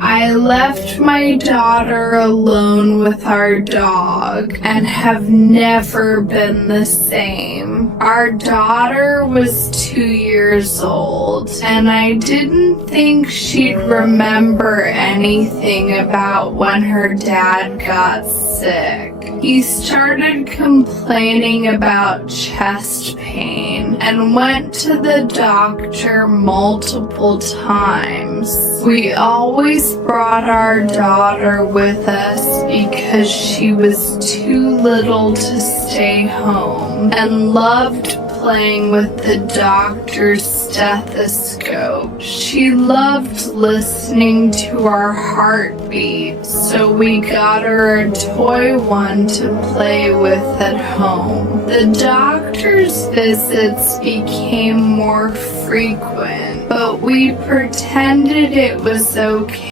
I left my daughter alone with our dog and have never been the same. Our daughter was 2 years old, and I didn't think she'd remember anything about when her dad got sick. He started complaining about chest pain and went to the doctor multiple times. We always brought our daughter with us because she was too little to stay home and loved playing with the doctor's stethoscope. She loved listening to our heartbeat, so we got her a toy one to play with at home. The doctor's visits became more frequent, but we pretended it was okay.